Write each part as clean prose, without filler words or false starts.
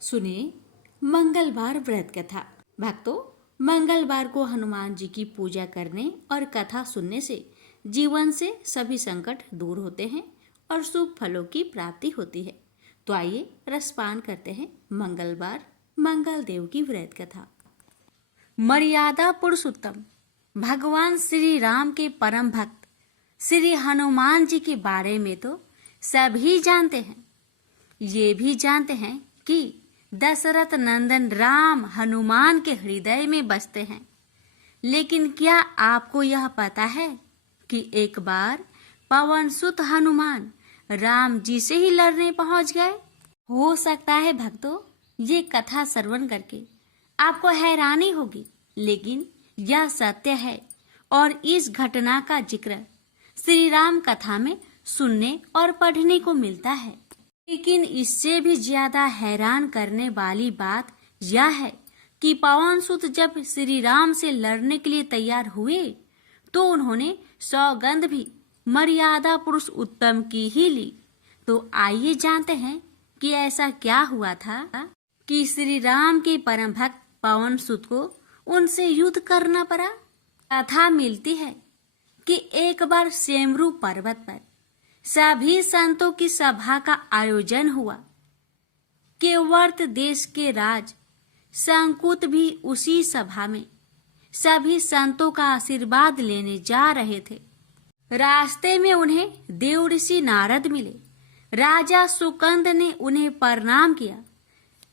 सुने मंगलवार व्रत कथा। भक्तों, मंगलवार को हनुमान जी की पूजा करने और कथा सुनने से जीवन से सभी संकट दूर होते हैं और शुभ फलों की प्राप्ति होती है। तो आइए रसपान करते हैं मंगलवार मंगल देव की व्रत कथा। मर्यादा पुरुषोत्तम भगवान श्री राम के परम भक्त श्री हनुमान जी के बारे में तो सभी जानते हैं। ये भी जानते हैं कि दशरथ नंदन राम हनुमान के हृदय में बसते हैं। लेकिन क्या आपको यह पता है कि एक बार पवन सुत हनुमान राम जी से ही लड़ने पहुंच गए? हो सकता है भक्तों, ये कथा श्रवण करके आपको हैरानी होगी, लेकिन यह सत्य है और इस घटना का जिक्र श्री राम कथा में सुनने और पढ़ने को मिलता है। लेकिन इससे भी ज्यादा हैरान करने वाली बात यह है कि पवन सुत जब श्री राम से लड़ने के लिए तैयार हुए तो उन्होंने सौगंध भी मर्यादा पुरुष उत्तम की ही ली। तो आइए जानते हैं कि ऐसा क्या हुआ था कि श्री राम के परम भक्त पवन सुत को उनसे युद्ध करना पड़ा। कथा मिलती है कि एक बार सेमरू पर्वत पर सभी संतों की सभा का आयोजन हुआ। केवर्त देश के राज संकुत भी उसी सभा में सभी संतों का आशीर्वाद लेने जा रहे थे। रास्ते में उन्हें देव ऋषि नारद मिले। राजा सुकंद ने उन्हें प्रणाम किया।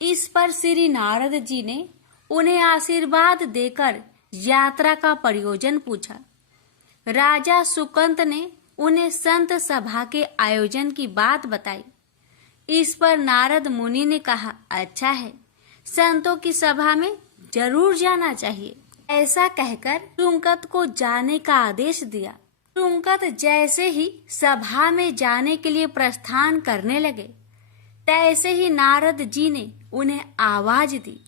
इस पर श्री नारद जी ने उन्हें आशीर्वाद देकर यात्रा का प्रयोजन पूछा। राजा सुकंद ने उन्हें संत सभा के आयोजन की बात बताई। इस पर नारद मुनि ने कहा, अच्छा है, संतों की सभा में जरूर जाना चाहिए। ऐसा कहकर सुकंद को जाने का आदेश दिया। सुकंद जैसे ही सभा में जाने के लिए प्रस्थान करने लगे, तैसे ही नारद जी ने उन्हें आवाज दी।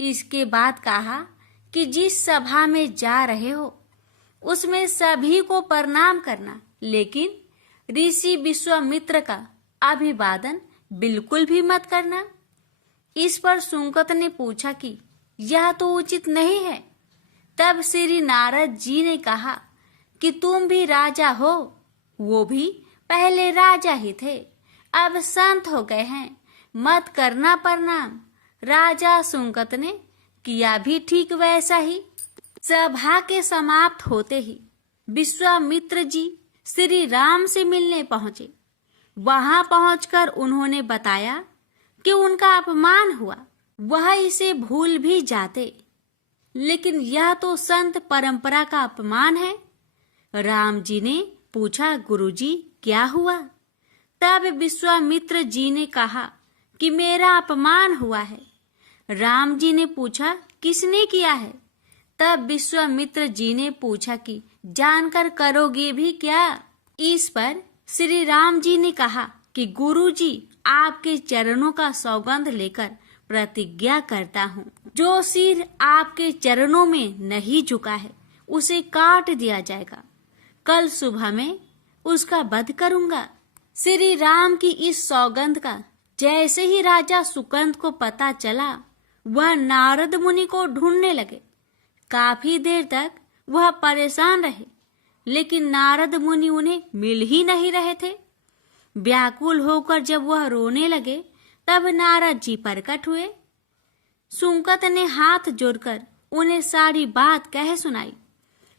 इसके बाद कहा कि जिस सभा में जा रहे हो उसमें सभी को प्रणाम करना, लेकिन ऋषि विश्वामित्र का अभिवादन बिल्कुल भी मत करना। इस पर सुकंद ने पूछा कि यह तो उचित नहीं है। तब श्री नारद जी ने कहा कि तुम भी राजा हो, वो भी पहले राजा ही थे, अब संत हो गए हैं, मत करना प्रणाम। राजा सुकंद ने किया भी ठीक वैसा ही। सभा के समाप्त होते ही विश्वामित्र जी श्री राम से मिलने पहुंचे। वहां पहुंचकर उन्होंने बताया कि उनका अपमान हुआ, वह इसे भूल भी जाते, लेकिन यह तो संत परंपरा का अपमान है। राम जी ने पूछा, गुरुजी क्या हुआ? तब विश्वामित्र जी ने कहा कि मेरा अपमान हुआ है। राम जी ने पूछा, किसने किया है? तब विश्वामित्र जी ने पूछा कि जानकर करोगे भी क्या? इस पर श्री राम जी ने कहा कि गुरुजी, आपके चरणों का सौगंध लेकर प्रतिज्ञा करता हूँ, जो सिर आपके चरणों में नहीं झुका है उसे काट दिया जाएगा। कल सुबह में उसका वध करूंगा। श्री राम की इस सौगंध का जैसे ही राजा सुकंद को पता चला, वह नारद मुनि को ढूंढने लगे। काफी देर तक वह परेशान रहे, लेकिन नारद मुनि उन्हें मिल ही नहीं रहे थे। व्याकुल होकर जब वह रोने लगे, तब नारद जी प्रकट हुए। सुकंद ने हाथ जोड़कर उन्हें सारी बात कह सुनाई,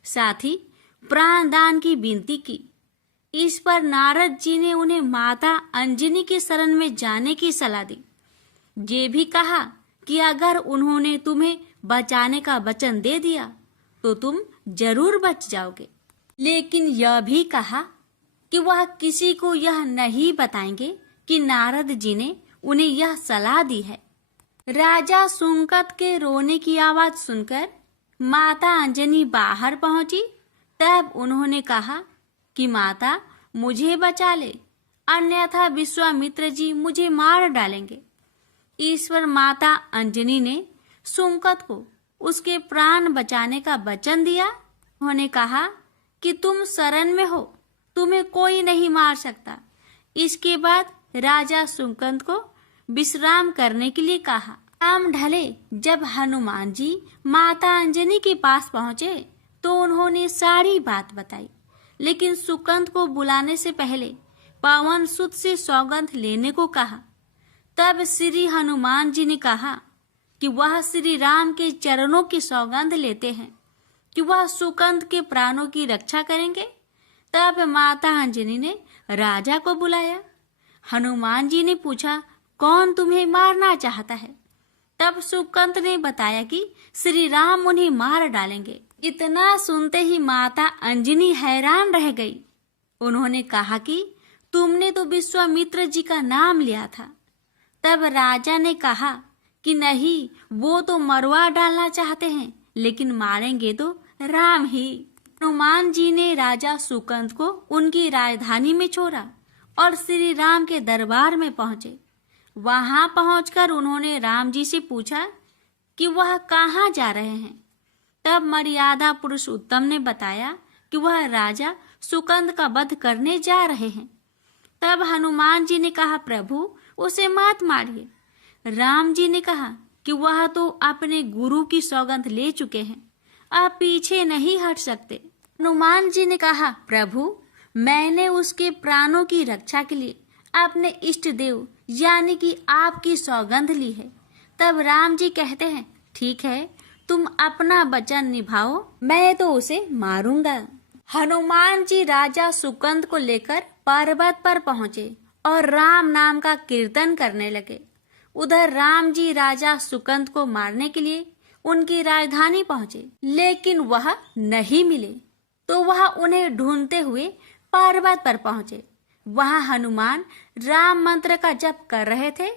साथ ही प्राण दान की विनती की। इस पर नारद जी ने उन्हें माता अंजनी की शरण में जाने की सलाह दी। ये भी कहा कि अगर उन्होंने तुम्हें बचाने का वचन दे दिया तो तुम जरूर बच जाओगे, लेकिन यह भी कहा कि वह किसी को यह नहीं बताएंगे कि नारद जी ने उन्हें यह सलाह दी है। राजा सुकंद के रोने की आवाज सुनकर माता अंजनी बाहर पहुंची। तब उन्होंने कहा कि माता, मुझे बचा ले, अन्यथा विश्वामित्र जी मुझे मार डालेंगे। ईश्वर माता अंजनी ने सुकंद को उसके प्राण बचाने का वचन दिया। उन्होंने कहा कि तुम शरण में हो, तुम्हें कोई नहीं मार सकता। इसके बाद राजा सुकंद को विश्राम करने के लिए कहा। शाम ढले जब हनुमान जी माता अंजनी के पास पहुँचे तो उन्होंने सारी बात बताई, लेकिन सुकंद को बुलाने से पहले पवन सुत से सौगंध लेने को कहा। तब श्री हनुमान जी ने कहा कि वह श्री राम के चरणों की सौगंध लेते हैं कि वह सुकंद के प्राणों की रक्षा करेंगे। तब माता अंजनी ने राजा को बुलाया। हनुमान जी ने पूछा, कौन तुम्हें मारना चाहता है? तब सुकंद ने बताया कि श्री राम उन्हें मार डालेंगे। इतना सुनते ही माता अंजनी हैरान रह गई। उन्होंने कहा कि तुमने तो विश्वामित्र जी का नाम लिया था। तब राजा ने कहा कि नहीं, वो तो मरवा डालना चाहते हैं, लेकिन मारेंगे तो राम ही। हनुमान जी ने राजा सुकंद को उनकी राजधानी में छोड़ा और श्री राम के दरबार में पहुंचे। वहां पहुंचकर उन्होंने राम जी से पूछा कि वह कहाँ जा रहे हैं। तब मर्यादा पुरुषोत्तम ने बताया कि वह राजा सुकंद का वध करने जा रहे हैं। तब हनुमान जी ने कहा, प्रभु उसे मत मारिए। राम जी ने कहा कि वह तो अपने गुरु की सौगंध ले चुके हैं, आप पीछे नहीं हट सकते। हनुमान जी ने कहा, प्रभु मैंने उसके प्राणों की रक्षा के लिए अपने इष्ट देव यानी कि आपकी सौगंध ली है। तब राम जी कहते हैं, ठीक है, तुम अपना वचन निभाओ, मैं तो उसे मारूंगा। हनुमान जी राजा सुकंद को लेकर पर्वत पर पहुंचे और राम नाम का कीर्तन करने लगे। उधर राम जी राजा सुकंद को मारने के लिए उनकी राजधानी पहुंचे, लेकिन वह नहीं मिले, तो वह उन्हें ढूंढते हुए पर्वत पर पहुंचे। वहां हनुमान राम मंत्र का जप कर रहे थे।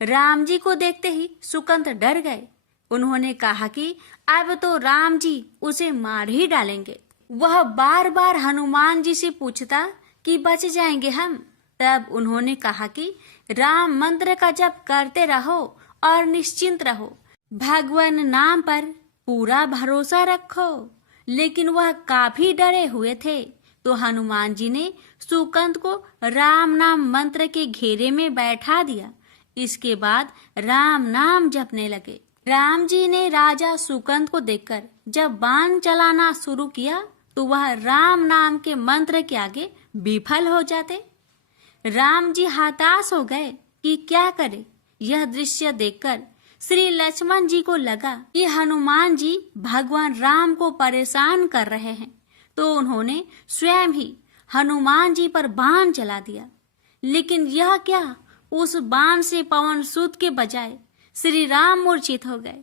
राम जी को देखते ही सुकंद डर गए। उन्होंने कहा कि अब तो राम जी उसे मार ही डालेंगे। वह बार बार हनुमान जी से पूछता कि बच जाएंगे हम। तब उन्होंने कहा कि राम मंत्र का जप करते रहो और निश्चिंत रहो, भगवान नाम पर पूरा भरोसा रखो। लेकिन वह काफी डरे हुए थे, तो हनुमान जी ने सुकंद को राम नाम मंत्र के घेरे में बैठा दिया। इसके बाद राम नाम जपने लगे। राम जी ने राजा सुकंद को देखकर जब बाण चलाना शुरू किया तो वह राम नाम के मंत्र के आगे विफल हो जाते। राम जी हताश हो गए कि क्या करे। यह दृश्य देखकर श्री लक्ष्मण जी को लगा कि हनुमान जी भगवान राम को परेशान कर रहे हैं, तो उन्होंने स्वयं ही हनुमान जी पर बाण चला दिया। लेकिन यह क्या, उस बाण से पवन सुत के बजाय श्री राम मूर्छित हो गए।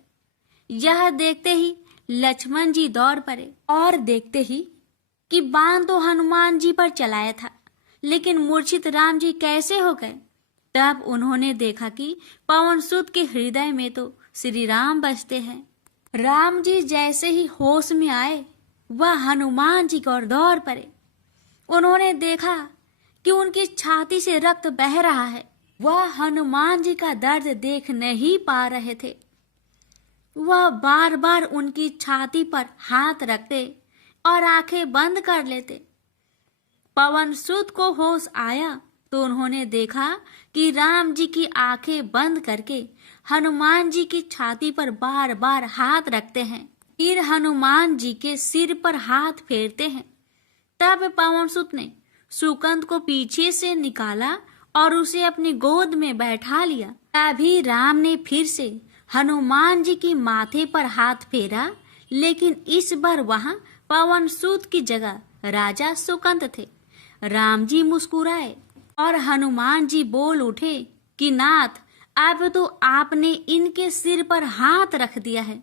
यह देखते ही लक्ष्मण जी दौड़ पड़े और देखते ही कि बाण तो हनुमान जी पर चलाया था, लेकिन मूर्छित राम जी कैसे हो गए। तब उन्होंने देखा कि पवन सुत के हृदय में तो श्री राम बसते हैं। राम जी जैसे ही होश में आए, वह हनुमान जी की ओर दौड़ पड़े। उन्होंने देखा कि उनकी छाती से रक्त बह रहा है। वह हनुमान जी का दर्द देख नहीं पा रहे थे। वह बार बार उनकी छाती पर हाथ रखते और आंखें बंद कर लेते। पवन सुत को होश आया तो उन्होंने देखा कि राम जी की आंखें बंद करके हनुमान जी की छाती पर बार बार हाथ रखते हैं, फिर हनुमान जी के सिर पर हाथ फेरते हैं। तब पवन सुत ने सुकंद को पीछे से निकाला और उसे अपनी गोद में बैठा लिया। तभी राम ने फिर से हनुमान जी की माथे पर हाथ फेरा, लेकिन इस बार वहां पवन सुत की जगह राजा सुकंद थे। राम जी मुस्कुराए और हनुमान जी बोल उठे कि नाथ, अब तो आपने इनके सिर पर हाथ रख दिया है,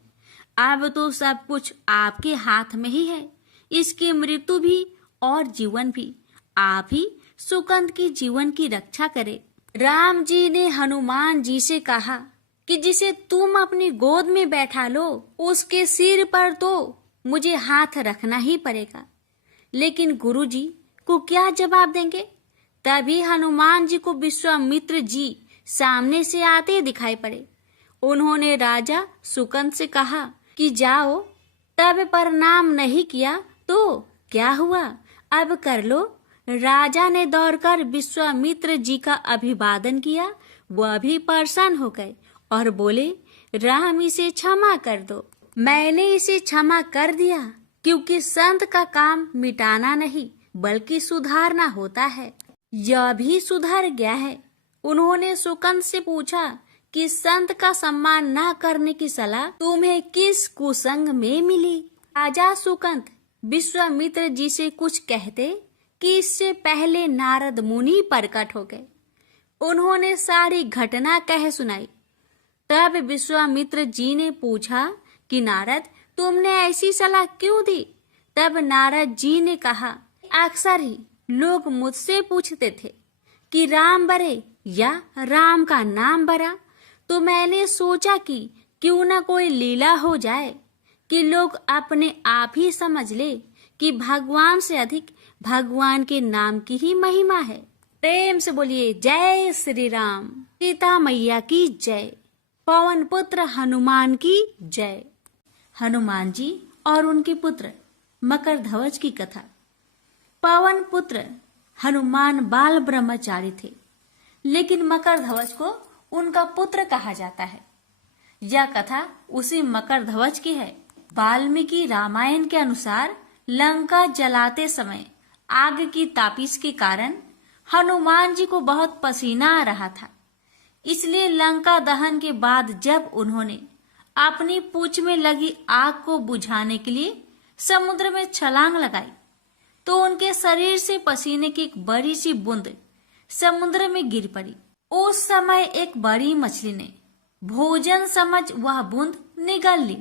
अब तो सब कुछ आपके हाथ में ही है। इसकी मृत्यु भी और जीवन भी आप ही सुकंद की जीवन की रक्षा करे। राम जी ने हनुमान जी से कहा कि जिसे तुम अपनी गोद में बैठा लो, उसके सिर पर तो मुझे हाथ रखना ही पड़ेगा। लेकिन गुरुजी को क्या जवाब देंगे? तभी हनुमान जी को विश्वामित्र जी सामने से आते दिखाई पड़े। उन्होंने राजा सुकंद से कहा कि जाओ, तब प्रणाम नहीं किया तो क्या हुआ, अब कर लो। राजा ने दौड़कर विश्वामित्र जी का अभिवादन किया। वह भी परेशान हो गए और बोले, राम इसे क्षमा कर दो। मैंने इसे क्षमा कर दिया क्योंकि संत का काम मिटाना नहीं बल्कि सुधारना होता है। यह भी सुधर गया है। उन्होंने सुकंद से पूछा कि संत का सम्मान न करने की सलाह तुम्हें किस कुसंग में मिली। राजा सुकंद विश्वामित्र जी से कुछ कहते कि इससे पहले नारद मुनि प्रकट हो गए। उन्होंने सारी घटना कह सुनाई। तब विश्वामित्र जी ने पूछा कि नारद, तुमने ऐसी सलाह क्यों दी? तब नारद जी ने कहा, अक्सर ही लोग मुझसे पूछते थे कि राम बरे या राम का नाम बरा, तो मैंने सोचा कि क्यों न कोई लीला हो जाए कि लोग अपने आप ही समझ ले कि भगवान से अधिक भगवान के नाम की ही महिमा है। प्रेम से बोलिए जय श्री राम। सीता मैया की जय। पवन पुत्र हनुमान की जय। हनुमान जी और उनके पुत्र मकरध्वज की कथा। पवन पुत्र हनुमान बाल ब्रह्मचारी थे, लेकिन मकरध्वज को उनका पुत्र कहा जाता है। यह कथा उसी मकरध्वज की है। वाल्मीकि रामायण के अनुसार लंका जलाते समय आग की तापिश के कारण हनुमान जी को बहुत पसीना आ रहा था। इसलिए लंका दहन के बाद जब उन्होंने अपनी पूंछ में लगी आग को बुझाने के लिए समुद्र में छलांग लगाई, तो उनके शरीर से पसीने की एक बड़ी सी बूंद समुद्र में गिर पड़ी। उस समय एक बड़ी मछली ने भोजन समझ वह बूंद निगल ली।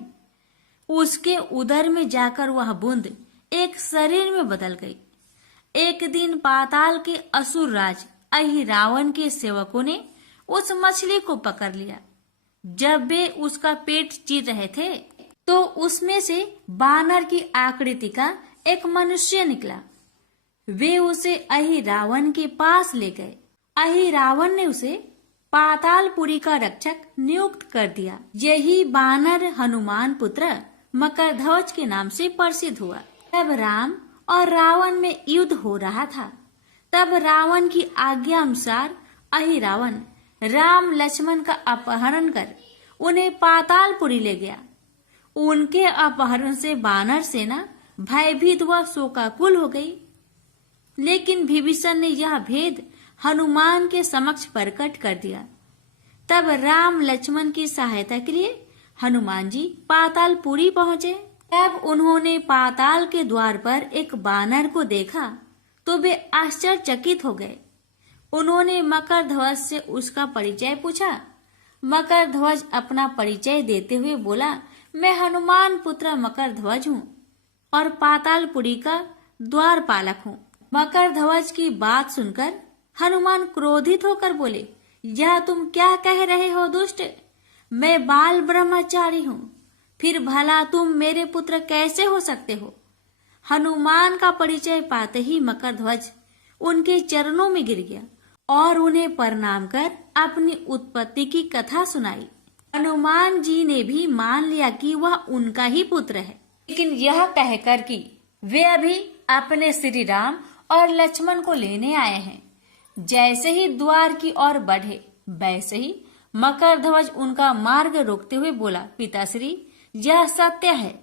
उसके उदर में जाकर वह बूंद एक शरीर में बदल गई। एक दिन पाताल के असुर राज अहिरावण के सेवकों ने उस मछली को पकड़ लिया। जब वे उसका पेट चीर रहे थे तो उसमें से बानर की आकृति का एक मनुष्य निकला। वे उसे अहिरावण के पास ले गए। अहिरावण ने उसे पातालपुरी का रक्षक नियुक्त कर दिया। यही बानर हनुमान पुत्र मकरध्वज के नाम से प्रसिद्ध हुआ। तब राम और रावण में युद्ध हो रहा था। तब रावण की आज्ञा अनुसार अहिरावण राम लक्ष्मण का अपहरण कर उन्हें पातालपुरी ले गया। उनके अपहरण से बानर सेना भयभीत व शोकाकुल हो गई। लेकिन विभीषण ने यह भेद हनुमान के समक्ष प्रकट कर दिया। तब राम लक्ष्मण की सहायता के लिए हनुमान जी पातालपुरी पहुंचे। तब उन्होंने पाताल के द्वार पर एक बानर को देखा तो वे आश्चर्यचकित हो गए। उन्होंने मकरध्वज से उसका परिचय पूछा। मकरध्वज अपना परिचय देते हुए बोला, मैं हनुमान पुत्र मकरध्वज हूँ और पातालपुरी का द्वारपालक हूँ। मकरध्वज की बात सुनकर हनुमान क्रोधित होकर बोले, यह तुम क्या कह रहे हो दुष्ट? मैं बाल ब्रह्मचारी हूँ, फिर भला तुम मेरे पुत्र कैसे हो सकते हो? हनुमान का परिचय पाते ही मकरध्वज उनके चरणों में गिर गया और उन्हें प्रणाम कर अपनी उत्पत्ति की कथा सुनाई। हनुमान जी ने भी मान लिया कि वह उनका ही पुत्र है, लेकिन यह कहकर कि वे अभी अपने श्री राम और लक्ष्मण को लेने आए हैं। जैसे ही द्वार की ओर बढ़े वैसे ही मकरध्वज उनका मार्ग रोकते हुए बोला, पिताश्री, यह सत्य है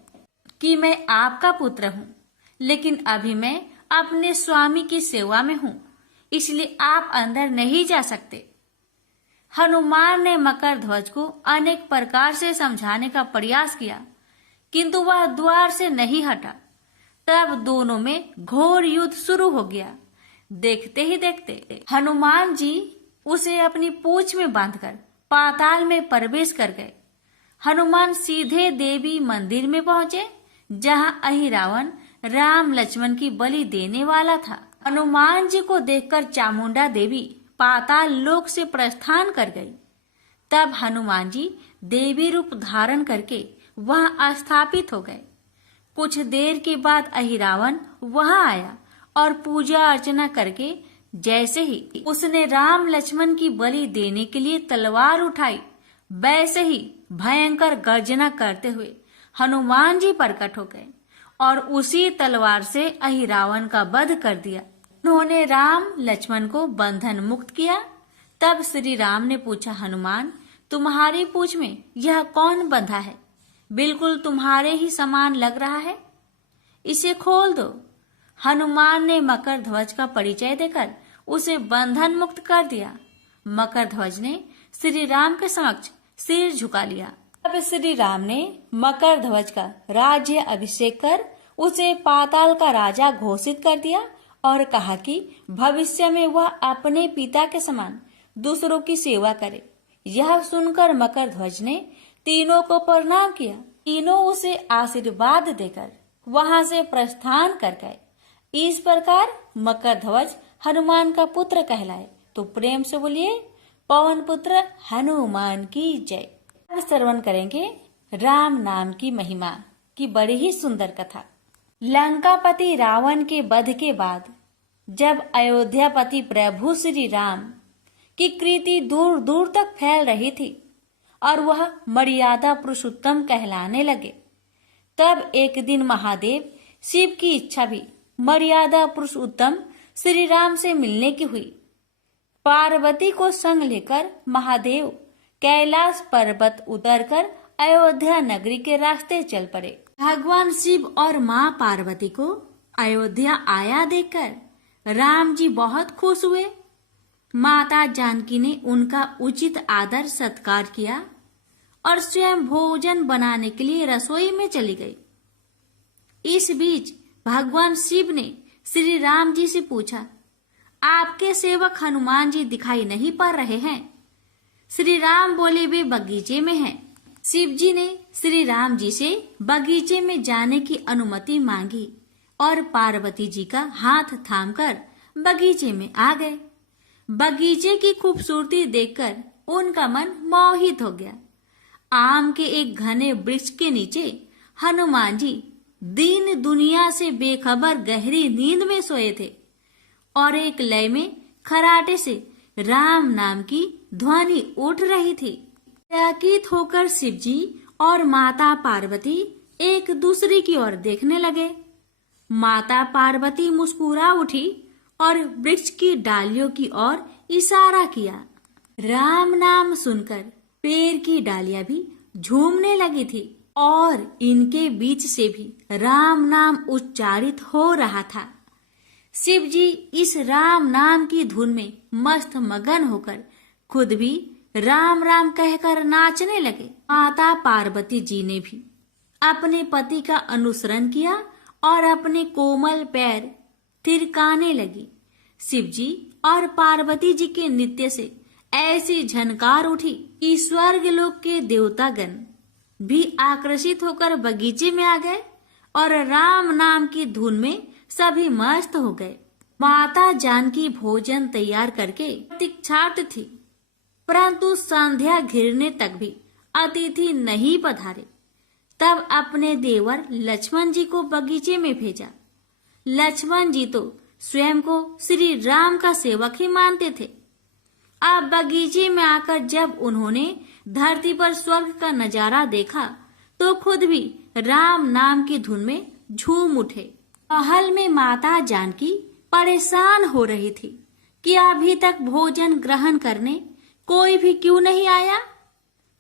कि मैं आपका पुत्र हूँ, लेकिन अभी मैं अपने स्वामी की सेवा में हूँ, इसलिए आप अंदर नहीं जा सकते। हनुमान ने मकरध्वज को अनेक प्रकार से समझाने का प्रयास किया, किंतु वह द्वार से नहीं हटा। तब दोनों में घोर युद्ध शुरू हो गया। देखते ही देखते हनुमान जी उसे अपनी पूंछ में बांधकर पाताल में प्रवेश कर गए। हनुमान सीधे देवी मंदिर में पहुंचे, जहां अहिरावण राम लक्ष्मण की बलि देने वाला था। हनुमान जी को देखकर चामुंडा देवी पाताल लोक से प्रस्थान कर गई। तब हनुमान जी देवी रूप धारण करके वहां स्थापित हो गए। कुछ देर के बाद अहिरावण वहां आया और पूजा अर्चना करके जैसे ही उसने राम लक्ष्मण की बलि देने के लिए तलवार उठाई, वैसे ही भयंकर गर्जना करते हुए हनुमान जी प्रकट हो गए और उसी तलवार से अहिरावण का वध कर दिया। उन्होंने राम लक्ष्मण को बंधन मुक्त किया तब श्री राम ने पूछा, हनुमान, तुम्हारी पूंछ में यह कौन बंधा है? बिल्कुल तुम्हारे ही समान लग रहा है, इसे खोल दो। हनुमान ने मकर ध्वज का परिचय देकर उसे बंधन मुक्त कर दिया। मकर ध्वज ने श्री राम के समक्ष सिर झुका लिया। अब श्री राम ने मकर ध्वज का राज्य अभिषेक कर उसे पाताल का राजा घोषित कर दिया और कहा कि भविष्य में वह अपने पिता के समान दूसरों की सेवा करे। यह सुनकर मकर ध्वज ने तीनों को प्रणाम किया। तीनों उसे आशीर्वाद देकर वहां से प्रस्थान कर गए। इस प्रकार मकर ध्वज हनुमान का पुत्र कहलाए। तो प्रेम से बोलिए, पवन पुत्र हनुमान की जय। अब श्रवण करेंगे राम नाम की महिमा की बड़ी ही सुंदर कथा। लंकापति रावण के वध के बाद जब अयोध्यापति प्रभु श्री राम की कीर्ति दूर दूर तक फैल रही थी और वह मर्यादा पुरुषोत्तम कहलाने लगे, तब एक दिन महादेव शिव की इच्छा भी मर्यादा पुरुषोत्तम श्री राम से मिलने की हुई। पार्वती को संग लेकर महादेव कैलाश पर्वत उतरकर अयोध्या नगरी के रास्ते चल पड़े। भगवान शिव और माँ पार्वती को अयोध्या आया देखकर राम जी बहुत खुश हुए। माता जानकी ने उनका उचित आदर सत्कार किया और स्वयं भोजन बनाने के लिए रसोई में चली गई। इस बीच भगवान शिव ने श्री राम जी से पूछा, आपके सेवक हनुमान जी दिखाई नहीं पड़ रहे हैं? श्री राम बोले, वे बगीचे में हैं। शिव जी ने श्री राम जी से बगीचे में जाने की अनुमति मांगी और पार्वती जी का हाथ थामकर बगीचे में आ गए। बगीचे की खूबसूरती देखकर उनका मन मोहित हो गया। आम के एक घने वृक्ष के नीचे हनुमान जी दीन दुनिया से बेखबर गहरी नींद में सोए थे और एक लय में खराटे से राम नाम की ध्वनि उठ रही थी। चकित होकर शिव जी और माता पार्वती एक दूसरे की ओर देखने लगे। माता पार्वती मुस्कुरा उठी और वृक्ष की डालियों की ओर इशारा किया। राम नाम सुनकर पेड़ की डालियां भी झूमने लगी थी और इनके बीच से भी राम नाम उच्चारित हो रहा था। शिव जी इस राम नाम की धुन में मस्त मगन होकर खुद भी राम राम कहकर नाचने लगे। माता पार्वती जी ने भी अपने पति का अनुसरण किया और अपने कोमल पैर थिरकाने लगी। शिव जी और पार्वती जी के नृत्य से ऐसी झनकार उठी कि स्वर्गलोक के देवतागण भी आकर्षित होकर बगीचे में आ गए और राम नाम की धुन में सभी मस्त हो गए। माता जानकी भोजन तैयार करके प्रतीक्षार्थ थी, परंतु संध्या घिरने तक भी अतिथि नहीं पधारे। तब अपने देवर लक्ष्मण जी को बगीचे में भेजा। लक्ष्मण जी तो स्वयं को श्री राम का सेवक ही मानते थे। अब बगीचे में आकर जब उन्होंने धरती पर स्वर्ग का नजारा देखा तो खुद भी राम नाम की धुन में झूम उठे। महल में माता जानकी परेशान हो रही थी कि अभी तक भोजन ग्रहण करने कोई भी क्यों नहीं आया।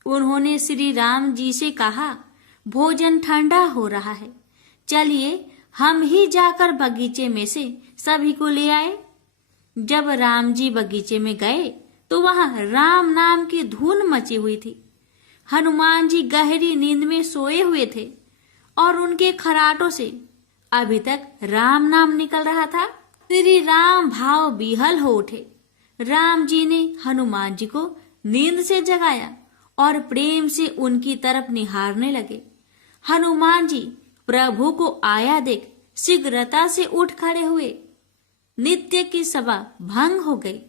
उन्होंने श्री राम जी से कहा, भोजन ठंडा हो रहा है, चलिए हम ही जाकर बगीचे में से सभी को ले आए। जब राम जी बगीचे में गए तो वहां राम नाम की धुन मची हुई थी। हनुमान जी गहरी नींद में सोए हुए थे और उनके खराटों से अभी तक राम नाम निकल रहा था। श्री राम भाव विहल हो उठे। राम जी ने हनुमान जी को नींद से जगाया और प्रेम से उनकी तरफ निहारने लगे। हनुमान जी प्रभु को आया देख शीघ्रता से उठ खड़े हुए। नित्य की सभा भंग हो गई।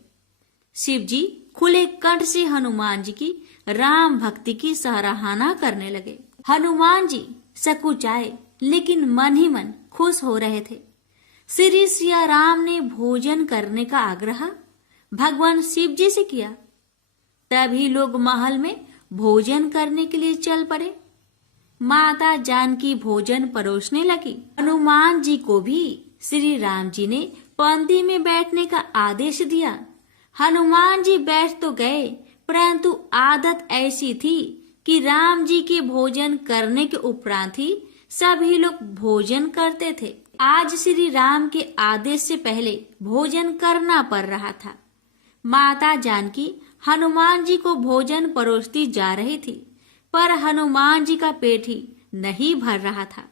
शिव जी खुले कंठ से हनुमान जी की राम भक्ति की सराहना करने लगे। हनुमान जी सकुचाए लेकिन मन ही मन खुश हो रहे थे। श्री सिया राम ने भोजन करने का आग्रह भगवान शिव जी से किया। तभी लोग महल में भोजन करने के लिए चल पड़े। माता जानकी भोजन परोसने लगी। हनुमान जी को भी श्री राम जी ने पंक्ति में बैठने का आदेश दिया। हनुमान जी बैठ तो गए, परंतु आदत ऐसी थी कि राम जी के भोजन करने के उपरांत ही सभी लोग भोजन करते थे। आज श्री राम के आदेश से पहले भोजन करना पड़ रहा था। माता जानकी हनुमान जी को भोजन परोसती जा रही थी, पर हनुमान जी का पेट ही नहीं भर रहा था।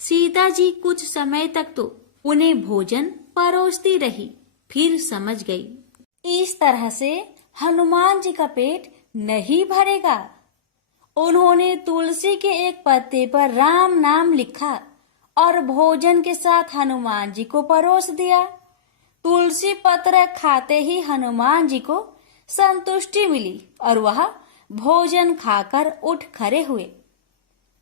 सीता जी कुछ समय तक तो उन्हें भोजन परोसती रही, फिर समझ गई इस तरह से हनुमान जी का पेट नहीं भरेगा। उन्होंने तुलसी के एक पत्ते पर राम नाम लिखा और भोजन के साथ हनुमान जी को परोस दिया। तुलसी पत्र खाते ही हनुमान जी को संतुष्टि मिली और वह भोजन खाकर उठ खड़े हुए।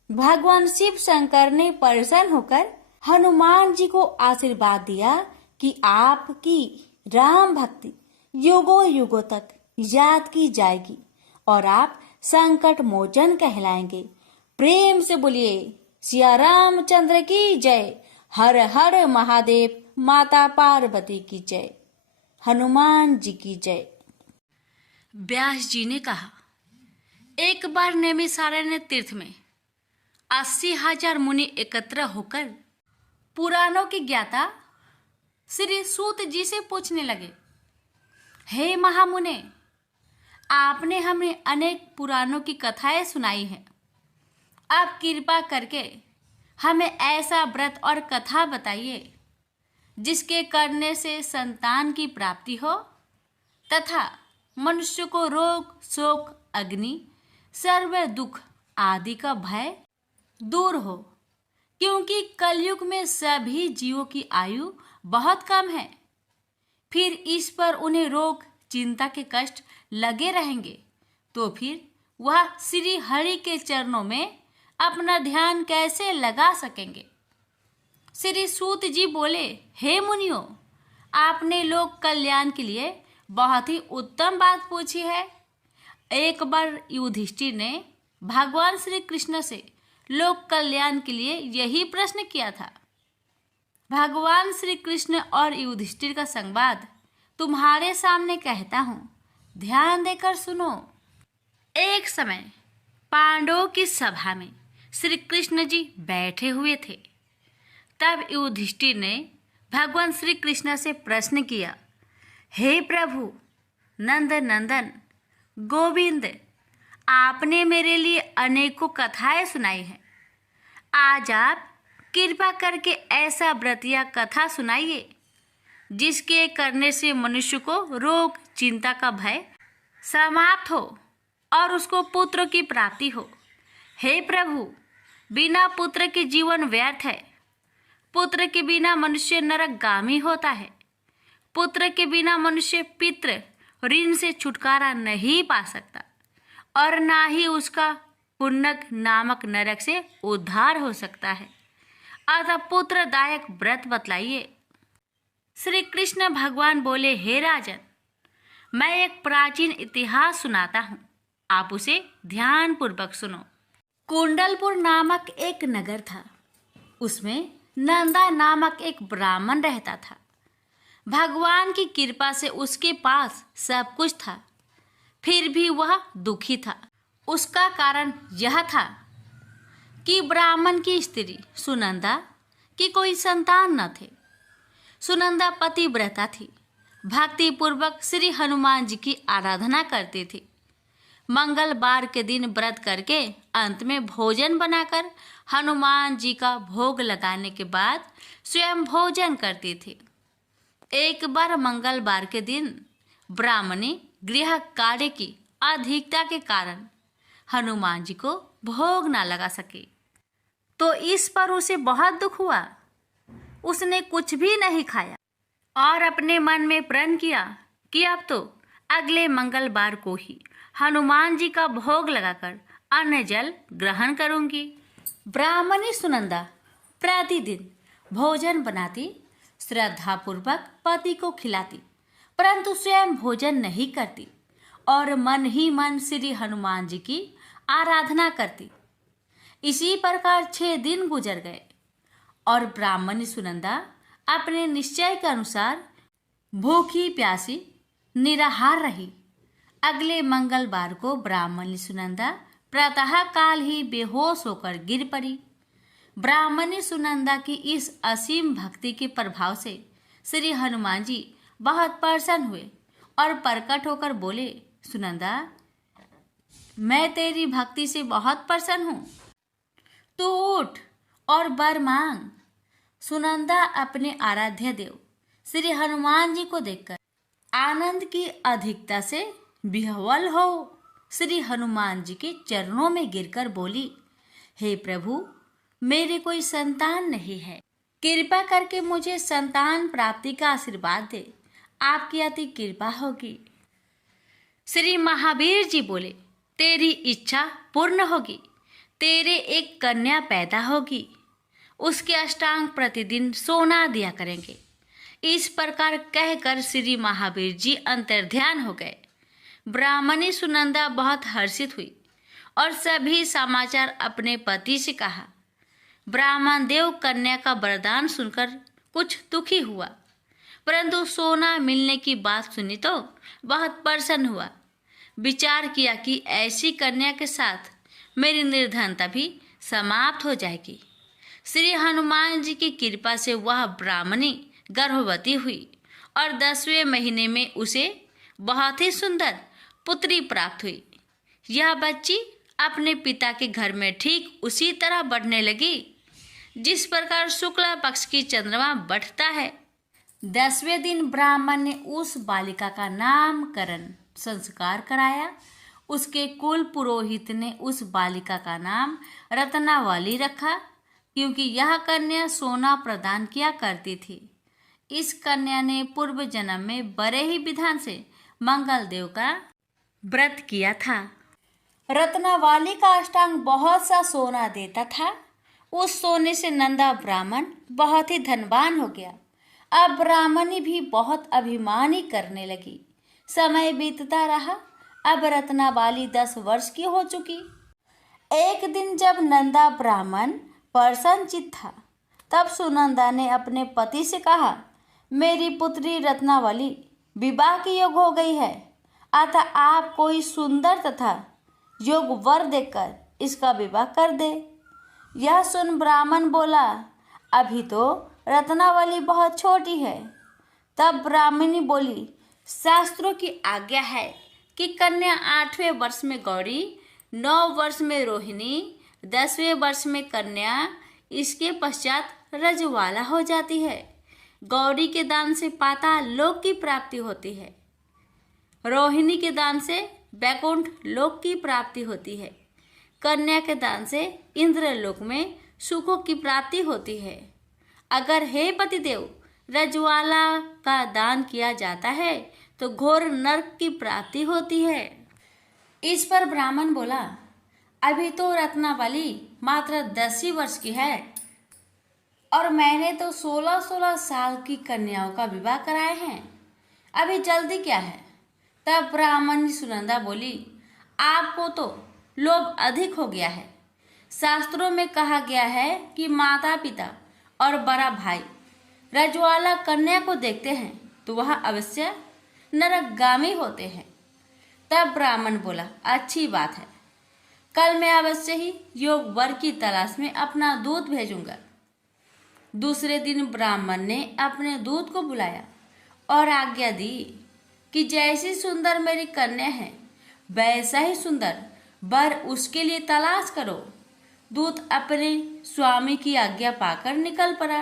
भगवान शिव शंकर ने प्रसन्न होकर हनुमान जी को आशीर्वाद दिया कि आपकी राम भक्ति युगों युगों तक याद की जाएगी और आप संकट मोचन कहलाएंगे। प्रेम से बोलिए सिया रामचंद्र की जय। हर हर महादेव। माता पार्वती की जय। हनुमान जी की जय। व्यास जी ने कहा, एक बार नैमिषारण्य तीर्थ में 80,000 मुनि एकत्र होकर पुराणों के ज्ञाता श्री सूत जी से पूछने लगे, हे महामुने, आपने हमें अनेक पुराणों की कथाएं सुनाई हैं। आप कृपा करके हमें ऐसा व्रत और कथा बताइए जिसके करने से संतान की प्राप्ति हो तथा मनुष्य को रोग शोक अग्नि सर्व दुख आदि का भय दूर हो, क्योंकि कलयुग में सभी जीवों की आयु बहुत कम है। फिर इस पर उन्हें रोग चिंता के कष्ट लगे रहेंगे, तो फिर वह श्री हरि के चरणों में अपना ध्यान कैसे लगा सकेंगे। श्री सूत जी बोले, हे मुनियों, आपने लोक कल्याण के लिए बहुत ही उत्तम बात पूछी है। एक बार युधिष्ठिर ने भगवान श्री कृष्ण से लोक कल्याण के लिए यही प्रश्न किया था। भगवान श्री कृष्ण और युधिष्ठिर का संवाद तुम्हारे सामने कहता हूँ, ध्यान देकर सुनो। एक समय पांडवों की सभा में श्री कृष्ण जी बैठे हुए थे। तब युधिष्ठिर ने भगवान श्री कृष्ण से प्रश्न किया, हे प्रभु नंद नंदन गोविंद, आपने मेरे लिए अनेकों कथाएं सुनाई हैं। आज आप कृपा करके ऐसा व्रत या कथा सुनाइए जिसके करने से मनुष्य को रोग चिंता का भय समाप्त हो और उसको पुत्र की प्राप्ति हो। हे प्रभु, बिना पुत्र के जीवन व्यर्थ है। पुत्र के बिना मनुष्य नरकगामी होता है। पुत्र के बिना मनुष्य पितृ ऋण से छुटकारा नहीं पा सकता और ना ही उसका पुण्यक नामक नरक से उद्धार हो सकता है। अतः पुत्रदायक व्रत बतलाइए। श्री कृष्ण भगवान बोले, हे राजन, मैं एक प्राचीन इतिहास सुनाता हूँ, आप उसे ध्यान पूर्वक सुनो। कुंडलपुर नामक एक नगर था। उसमें नंदा नामक एक ब्राह्मण रहता था। भगवान की कृपा से उसके पास सब कुछ था, फिर भी वह दुखी था। उसका कारण यह था कि ब्राह्मण की स्त्री सुनंदा की कोई संतान न थे। सुनंदा पतिव्रता थी, भक्ति पूर्वक श्री हनुमान जी की आराधना करती थी। मंगलवार के दिन व्रत करके अंत में भोजन बनाकर हनुमान जी का भोग लगाने के बाद स्वयं भोजन करती थी। एक बार मंगलवार के दिन ब्राह्मणी गृह कार्य की अधिकता के कारण हनुमान जी को भोग ना लगा सकी, तो इस पर उसे बहुत दुख हुआ। उसने कुछ भी नहीं खाया और अपने मन में प्रण किया कि अब तो अगले मंगलवार को ही हनुमान जी का भोग लगाकर अन्न जल ग्रहण करूंगी। ब्राह्मणी सुनंदा प्रतिदिन भोजन बनाती, श्रद्धापूर्वक पति को खिलाती, परंतु स्वयं भोजन नहीं करती और मन ही मन श्री हनुमान जी की आराधना करती। इसी प्रकार 6 दिन गुजर गए और ब्राह्मणी सुनंदा अपने निश्चय के अनुसार भूखी प्यासी निराहार रही। अगले मंगलवार को ब्राह्मणी सुनंदा प्रातः काल ही बेहोश होकर गिर पड़ी। ब्राह्मणी सुनंदा की इस असीम भक्ति के प्रभाव से श्री हनुमान जी बहुत प्रसन्न हुए और प्रकट होकर बोले, सुनंदा, मैं तेरी भक्ति से बहुत प्रसन्न हूँ, तू उठ और वर मांग। सुनंदा अपने आराध्य देव श्री हनुमान जी को देखकर आनंद की अधिकता से विह्वल हो श्री हनुमान जी के चरणों में गिरकर बोली, हे प्रभु, मेरे कोई संतान नहीं है, कृपा करके मुझे संतान प्राप्ति का आशीर्वाद दे, आपकी अति कृपा होगी। श्री महावीर जी बोले, तेरी इच्छा पूर्ण होगी, तेरे एक कन्या पैदा होगी, उसके अष्टांग प्रतिदिन सोना दिया करेंगे। इस प्रकार कहकर श्री महावीर जी अंतर्ध्यान हो गए। ब्राह्मणी सुनंदा बहुत हर्षित हुई और सभी समाचार अपने पति से कहा। ब्राह्मण देव कन्या का वरदान सुनकर कुछ दुखी हुआ, परंतु सोना मिलने की बात सुनी तो बहुत प्रसन्न हुआ। विचार किया कि ऐसी कन्या के साथ मेरी निर्धनता भी समाप्त हो जाएगी। श्री हनुमान जी की कृपा से वह ब्राह्मणी गर्भवती हुई और 10वें महीने में उसे बहुत ही सुंदर पुत्री प्राप्त हुई। यह बच्ची अपने पिता के घर में ठीक उसी तरह बढ़ने लगी जिस प्रकार शुक्ला पक्ष की चंद्रमा बढ़ता है। 10वें दिन ब्राह्मण ने उस बालिका का नामकरण संस्कार कराया। उसके कुल पुरोहित ने उस बालिका का नाम रत्नावली रखा, क्योंकि यह कन्या सोना प्रदान किया करती थी। इस कन्या ने पूर्व जन्म में बड़े ही विधान से मंगल देव का व्रत किया था। रत्नावली का अष्टांग बहुत सा सोना देता था। उस सोने से नंदा ब्राह्मण बहुत ही धनवान हो गया। अब ब्राह्मणी भी बहुत अभिमानी करने लगी। समय बीतता रहा। अब रत्नावली 10 वर्ष की हो चुकी। एक दिन जब नंदा ब्राह्मण प्रसन्नचित्त था, तब सुनंदा ने अपने पति से कहा, मेरी पुत्री रत्नावली विवाह की योग हो गई है, अतः आप कोई सुंदर तथा योग वर देकर इसका विवाह कर दे। यह सुन ब्राह्मण बोला, अभी तो रत्नावली बहुत छोटी है। तब ब्राह्मणी बोली, शास्त्रों की आज्ञा है कि कन्या 8वें वर्ष में गौरी, 9 वर्ष में रोहिणी, 10वें वर्ष में कन्या, इसके पश्चात रजवाला हो जाती है। गौरी के दान से पाताल लोक की प्राप्ति होती है। रोहिणी के दान से वैकुंठ लोक की प्राप्ति होती है। कन्या के दान से इंद्रलोक में सुखों की प्राप्ति होती है। अगर हे पतिदेव रजवाला का दान किया जाता है तो घोर नरक की प्राप्ति होती है। इस पर ब्राह्मण बोला, अभी तो रत्नावली मात्र 10 ही वर्ष की है और मैंने तो 16-16 साल की कन्याओं का विवाह कराए हैं, अभी जल्दी क्या है। तब ब्राह्मणी सुनंदा बोली, आपको तो लोभ अधिक हो गया है। शास्त्रों में कहा गया है कि माता पिता और बड़ा भाई रजवाला कन्या को देखते हैं तो वह अवश्य नरकगामी होते हैं। तब ब्राह्मण बोला, अच्छी बात है, कल मैं अवश्य ही योग वर की तलाश में अपना दूत भेजूंगा। दूसरे दिन ब्राह्मण ने अपने दूत को बुलाया और आज्ञा दी कि जैसी सुंदर मेरी कन्या है वैसा ही सुंदर वर उसके लिए तलाश करो। दूत अपने स्वामी की आज्ञा पाकर निकल पड़ा।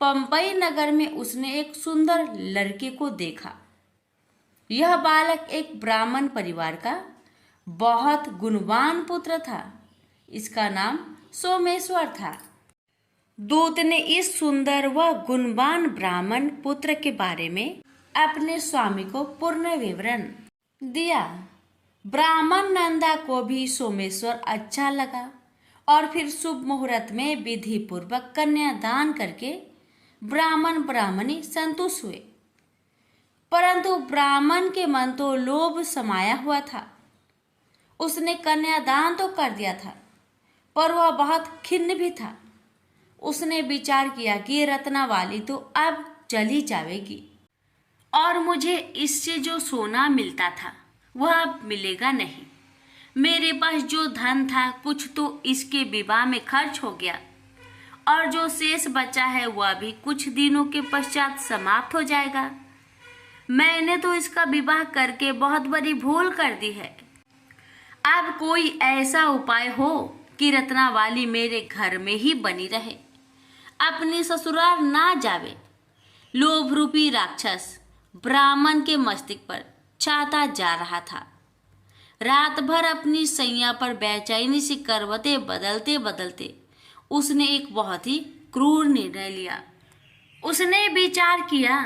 पंपई नगर में उसने एक सुंदर लड़के को देखा। यह बालक एक ब्राह्मण परिवार का बहुत गुणवान पुत्र था। इसका नाम सोमेश्वर था। दूत ने इस सुंदर व गुणवान ब्राह्मण पुत्र के बारे में अपने स्वामी को पूर्ण विवरण दिया। ब्राह्मण नंदा को भी सोमेश्वर अच्छा लगा और फिर शुभ मुहूर्त में विधि पूर्वक कन्या दान करके ब्राह्मण ब्राह्मणी संतुष्ट हुए। परंतु ब्राह्मण के मन तो लोभ समाया हुआ था। उसने कन्यादान तो कर दिया था, पर वह बहुत खिन्न भी था। उसने विचार किया कि रत्नावली तो अब चली जाएगी और मुझे इससे जो सोना मिलता था वह अब मिलेगा नहीं। मेरे पास जो धन था कुछ तो इसके विवाह में खर्च हो गया और जो शेष बचा है वह भी कुछ दिनों के पश्चात समाप्त हो जाएगा। मैंने तो इसका विवाह करके बहुत बड़ी भूल कर दी है। अब कोई ऐसा उपाय हो कि रत्नावाली मेरे घर में ही बनी रहे, अपनी ससुराल ना जावे। लोभ रूपी राक्षस ब्राह्मण के मस्तिष्क पर छाता जा रहा था। रात भर अपनी सैया पर बेचैनी से करवटें बदलते बदलते उसने एक बहुत ही क्रूर निर्णय लिया। उसने विचार किया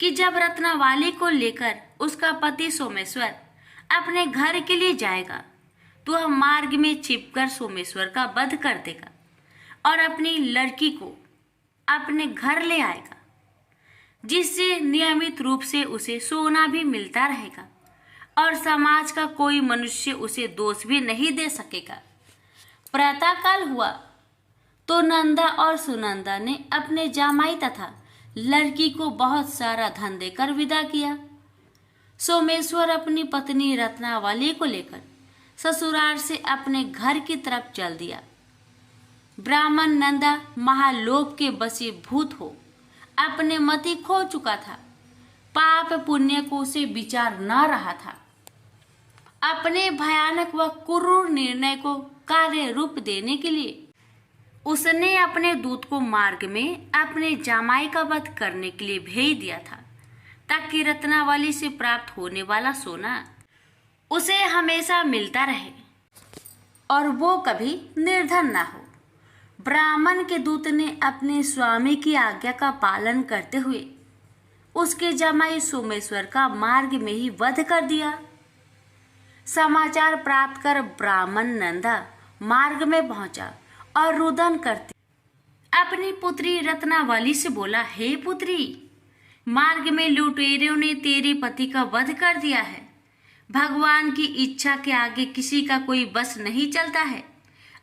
कि जब रत्नावाली को लेकर उसका पति सोमेश्वर अपने घर के लिए जाएगा तो वह मार्ग में छिपकर सोमेश्वर का वध कर देगा और अपनी लड़की को अपने घर ले आएगा, जिससे नियमित रूप से उसे सोना भी मिलता रहेगा और समाज का कोई मनुष्य उसे दोष भी नहीं दे सकेगा। प्रातःकाल हुआ तो नंदा और सुनंदा ने अपने जामाई तथा लड़की को बहुत सारा धन देकर विदा किया। सोमेश्वर अपनी पत्नी रत्नावली को लेकर ससुराल से अपने घर की तरफ चल दिया। ब्राह्मण नंदा महालोभ के वशीभूत हो अपने मति खो चुका था। पाप पुण्य को उसे विचार न रहा था। अपने भयानक व क्रूर निर्णय को कार्य रूप देने के लिए उसने अपने दूत को मार्ग में अपने जामाई का वध करने के लिए भेज दिया था, ताकि रत्नावली से प्राप्त होने वाला सोना उसे हमेशा मिलता रहे और वो कभी निर्धन ना हो। ब्राह्मण के दूत ने अपने स्वामी की आज्ञा का पालन करते हुए उसके जमाई सोमेश्वर का मार्ग में ही वध कर दिया। समाचार प्राप्त कर ब्राह्मण नंदा मार्ग में पहुंचा और रुदन करते अपनी पुत्री रत्नावली से बोला, हे पुत्री, मार्ग में लुटेरों ने तेरे पति का वध कर दिया है। भगवान की इच्छा के आगे किसी का कोई बस नहीं चलता है।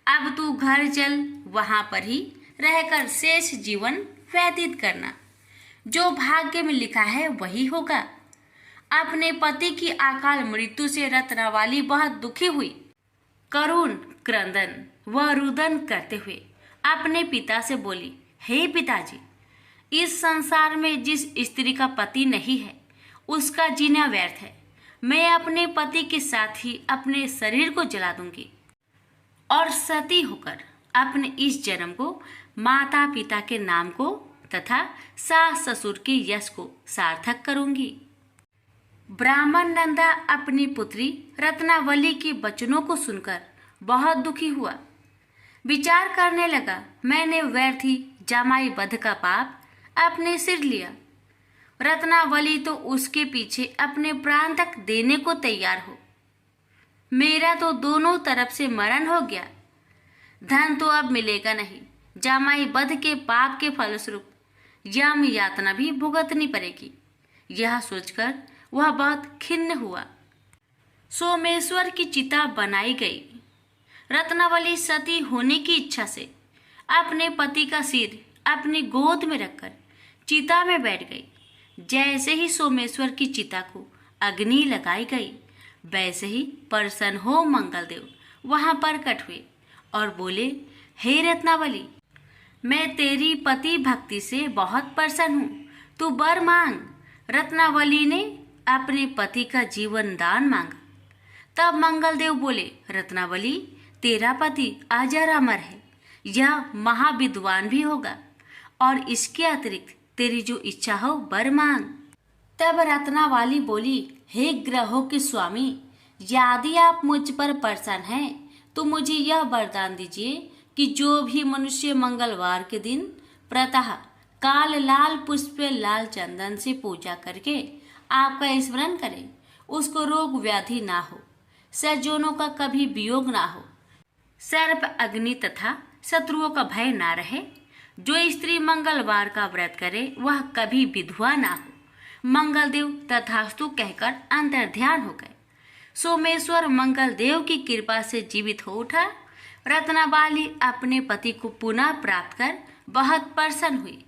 अब तू घर चल, वहां पर ही रहकर शेष जीवन व्यतीत करना। जो भाग्य में लिखा है वही होगा। अपने पति की अकाल मृत्यु से रत्नावली बहुत दुखी हुई। करुण क्रंदन व रुदन करते हुए अपने पिता से बोली, हे पिताजी, इस संसार में जिस स्त्री का पति नहीं है उसका जीना व्यर्थ है। मैं अपने पति के साथ ही अपने शरीर को जला दूंगी और सती होकर अपने इस जन्म को माता पिता के नाम को तथा सास ससुर के यश को सार्थक करूंगी। ब्राह्मण नंदा अपनी पुत्री रत्नावली के वचनों को सुनकर बहुत दुखी हुआ। विचार करने लगा, मैंने व्यर्थ ही जामाई वध का पाप अपने सिर लिया। रत्नावली तो उसके पीछे अपने प्राण तक देने को तैयार हो। मेरा तो दोनों तरफ से मरण हो गया। धन तो अब मिलेगा नहीं। जामाई वध के पाप के फलस्वरूप यम यातना भी भुगतनी पड़ेगी। यह सोचकर वह बहुत खिन्न हुआ। सोमेश्वर की चिता बनाई गई। रत्नावली सती होने की इच्छा से अपने पति का सिर अपनी गोद में रखकर चिता में बैठ गई। जैसे ही सोमेश्वर की चिता को अग्नि लगाई गई, वैसे ही प्रसन्न हो मंगलदेव वहां प्रकट हुए और बोले, हे रत्नावली, मैं तेरी पति भक्ति से बहुत प्रसन्न हूँ, तू वर मांग। रत्नावली ने अपने पति का जीवन दान मांगा। तब मंगलदेव बोले, रत्नावली, तेरा पति अजर अमर है, यह महाविद्वान भी होगा और इसके अतिरिक्त तेरी जो इच्छा हो वर मांग। तब रत्नावली बोली, हे ग्रहों के स्वामी, यदि आप मुझ पर प्रसन्न हैं तो मुझे यह वरदान दीजिए कि जो भी मनुष्य मंगलवार के दिन प्रातः काल लाल पुष्प लाल चंदन से पूजा करके आपका स्मरण करे, उसको रोग व्याधि ना हो, सज्जनों का कभी वियोग ना हो, सर्प अग्नि तथा शत्रुओं का भय ना रहे। जो स्त्री मंगलवार का व्रत करे वह कभी विधवा ना हो। मंगलदेव तथास्तु कहकर अंतर्ध्यान हो गए। सोमेश्वर मंगलदेव की कृपा से जीवित हो उठा। रत्नावली अपने पति को पुनः प्राप्त कर बहुत प्रसन्न हुई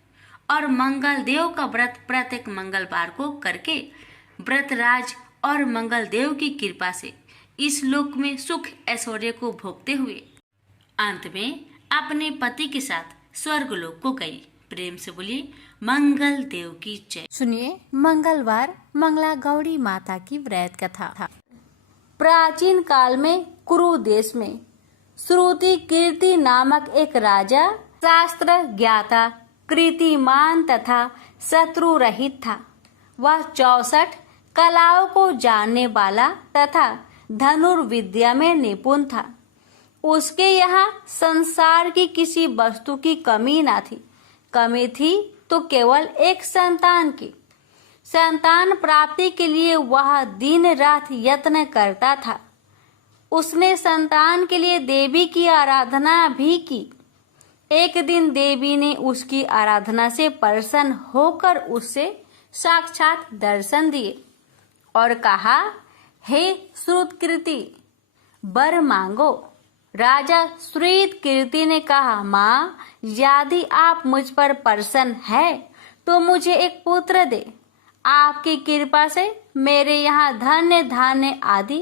और मंगल देव का व्रत प्रत्येक मंगलवार को करके व्रतराज और मंगल देव की कृपा से इस लोक में सुख ऐश्वर्य को भोगते हुए अंत में अपने पति के साथ स्वर्ग लोक को गई। प्रेम से बोलिए मंगल देव की जय। सुनिए मंगलवार मंगला गौरी माता की व्रत कथा था। प्राचीन काल में कुरु देश में श्रुति कीर्ति नामक एक राजा शास्त्र ज्ञाता कीर्तिमान तथा शत्रु रहित था। वह 64 कलाओं को जानने वाला तथा धनुर्विद्या में निपुण था। उसके यहाँ संसार की किसी वस्तु की कमी न थी। कमी थी तो केवल एक संतान की। संतान प्राप्ति के लिए वह दिन रात यत्न करता था। उसने संतान के लिए देवी की आराधना भी की। एक दिन देवी ने उसकी आराधना से प्रसन्न होकर उससे साक्षात दर्शन दिए और कहा, हे श्रुतकीर्ति वर मांगो। राजा श्रुतकीर्ति ने कहा, माँ यदि आप मुझ पर प्रसन्न है तो मुझे एक पुत्र दे। आपकी कृपा से मेरे यहाँ धन्य धान्य आदि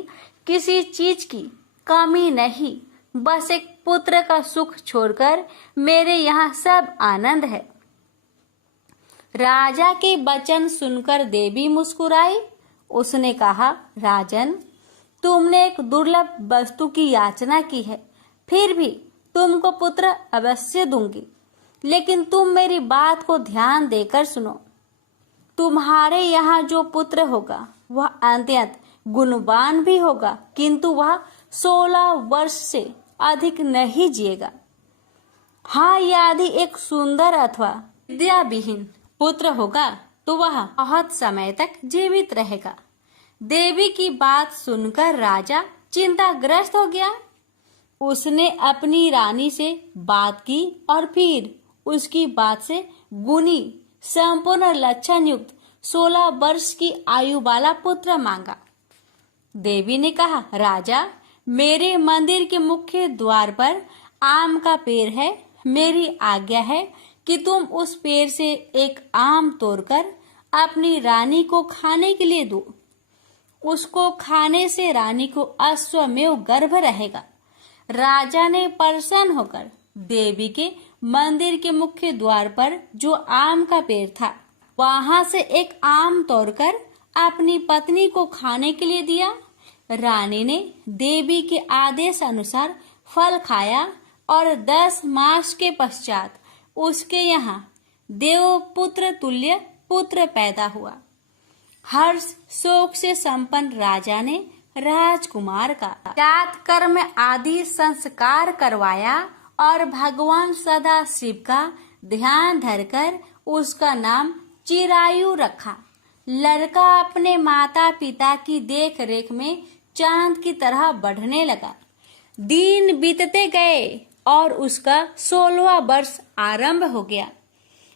किसी चीज की कमी नहीं। बस एक पुत्र का सुख छोड़कर मेरे यहाँ सब आनंद है। राजा के वचन सुनकर देवी मुस्कुराई। उसने कहा, राजन तुमने एक दुर्लभ वस्तु की याचना की है, फिर भी तुमको पुत्र अवश्य दूंगी। लेकिन तुम मेरी बात को ध्यान देकर सुनो। तुम्हारे यहाँ जो पुत्र होगा वह अत्यंत गुणवान भी होगा, किंतु वह 16 वर्ष से अधिक नहीं जिएगा। हाँ, यदि एक सुंदर अथवा विद्याविहीन पुत्र होगा तो वह बहुत समय तक जीवित रहेगा। देवी की बात सुनकर राजा चिंताग्रस्त हो गया। उसने अपनी रानी से बात की और फिर उसकी बात से गुणी संपूर्ण लक्षण युक्त 16 वर्ष की आयु वाला पुत्र मांगा। देवी ने कहा, राजा मेरे मंदिर के मुख्य द्वार पर आम का पेड़ है। मेरी आज्ञा है कि तुम उस पेड़ से एक आम तोड़कर अपनी रानी को खाने के लिए दो। उसको खाने से रानी को अश्वमेव गर्भ रहेगा। राजा ने प्रसन्न होकर देवी के मंदिर के मुख्य द्वार पर जो आम का पेड़ था वहां से एक आम तोड़कर अपनी पत्नी को खाने के लिए दिया। रानी ने देवी के आदेश अनुसार फल खाया और 10 मास के पश्चात उसके यहाँ देवपुत्र तुल्य पुत्र पैदा हुआ। हर्ष शोक से संपन्न राजा ने राजकुमार का जातकर्म आदि संस्कार करवाया और भगवान सदा शिव का ध्यान धरकर उसका नाम चिरायु रखा। लड़का अपने माता पिता की देख रेख में चांद की तरह बढ़ने लगा। दिन बीतते गए और उसका 16वां वर्ष आरंभ हो गया।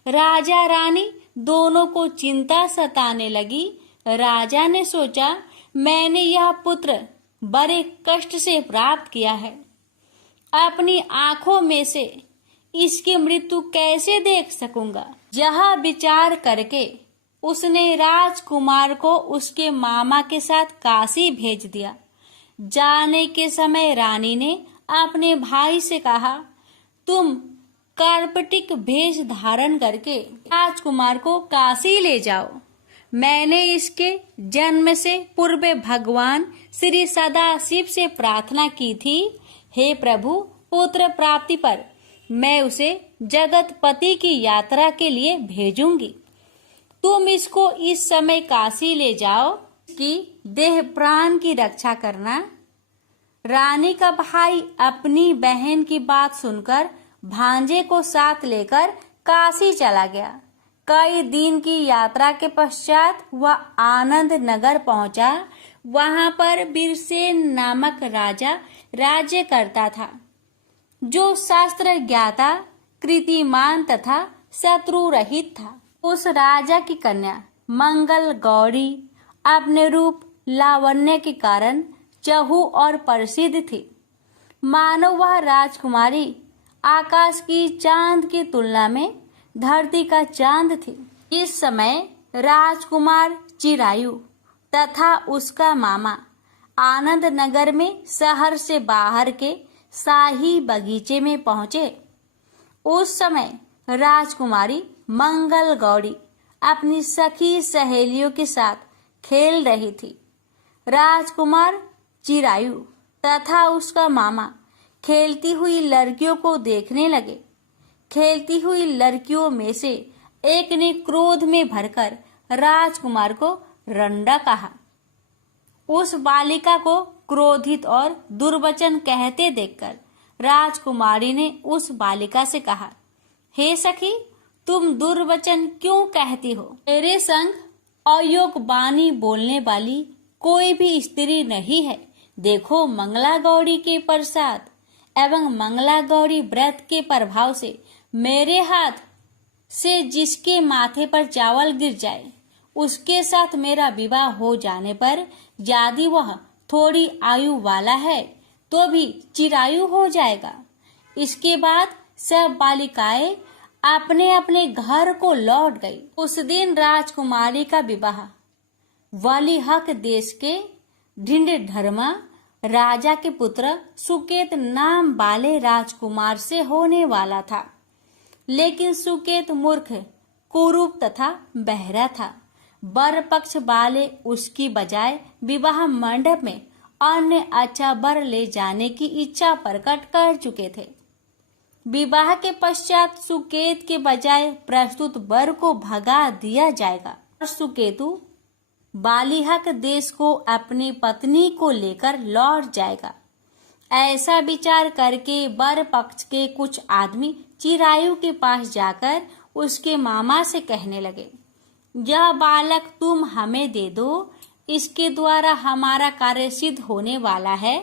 राजा रानी दोनों को चिंता सताने लगी। राजा ने सोचा, मैंने यह पुत्र बड़े कष्ट से प्राप्त किया है। अपनी आंखों में से इसकी मृत्यु कैसे देख सकूंगा। यह विचार करके उसने राजकुमार को उसके मामा के साथ काशी भेज दिया। जाने के समय रानी ने अपने भाई से कहा, तुम कार्पटिक भेष धारण करके राजकुमार को काशी ले जाओ। मैंने इसके जन्म से पूर्व भगवान श्री सदाशिव से प्रार्थना की थी, हे प्रभु, पुत्र प्राप्ति पर मैं उसे जगतपति की यात्रा के लिए भेजूंगी। तुम इसको इस समय काशी ले जाओ कि देह प्राण की रक्षा करना। रानी का भाई अपनी बहन की बात सुनकर भांजे को साथ लेकर काशी चला गया। कई दिन की यात्रा के पश्चात वह आनंद नगर पहुंचा। वहां पर बीरसेन नामक राजा राज्य करता था, जो शास्त्र ज्ञाता कीर्तिमान तथा शत्रु रहित था। उस राजा की कन्या मंगल गौरी अपने रूप लावण्य के कारण चहु और प्रसिद्ध थी। मानो वह राजकुमारी आकाश की चांद की तुलना में धरती का चांद थी। इस समय राजकुमार चिरायु तथा उसका मामा आनंद नगर में शहर से बाहर के शाही बगीचे में पहुंचे। उस समय राजकुमारी मंगल गौरी अपनी सखी सहेलियों के साथ खेल रही थी। राजकुमार चिरायु तथा उसका मामा खेलती हुई लड़कियों को देखने लगे। खेलती हुई लड़कियों में से एक ने क्रोध में भरकर राजकुमार को रंडा कहा। उस बालिका को क्रोधित और दुर्वचन कहते देखकर राजकुमारी ने उस बालिका से कहा, हे सखी, तुम दुर्वचन क्यों कहती हो? मेरे संग अयोग्य वाणी बोलने वाली कोई भी स्त्री नहीं है। देखो, मंगला गौरी के प्रसाद एवं मंगला गौरी व्रत के प्रभाव से मेरे हाथ से जिसके माथे पर चावल गिर जाए उसके साथ मेरा विवाह हो जाने पर यदि वह थोड़ी आयु वाला है तो भी चिरायु हो जाएगा। इसके बाद सब बालिकाएं अपने अपने घर को लौट गई। उस दिन राजकुमारी का विवाह वलिहक देश के ढिंढधर्मा राजा के पुत्र सुकेत नाम वाले राजकुमार से होने वाला था। लेकिन सुकेत मूर्ख, कुरूप तथा बहरा था। वर पक्ष वाले उसकी बजाय विवाह मंडप में अन्य अच्छा वर ले जाने की इच्छा प्रकट कर चुके थे। विवाह के पश्चात सुकेत के बजाय प्रस्तुत वर को भगा दिया जाएगा और सुकेतु बालिहक देश को अपनी पत्नी को लेकर लौट जाएगा। ऐसा विचार करके वर पक्ष के कुछ आदमी चिरायु के पास जाकर उसके मामा से कहने लगे, यह बालक तुम हमें दे दो, इसके द्वारा हमारा कार्य सिद्ध होने वाला है।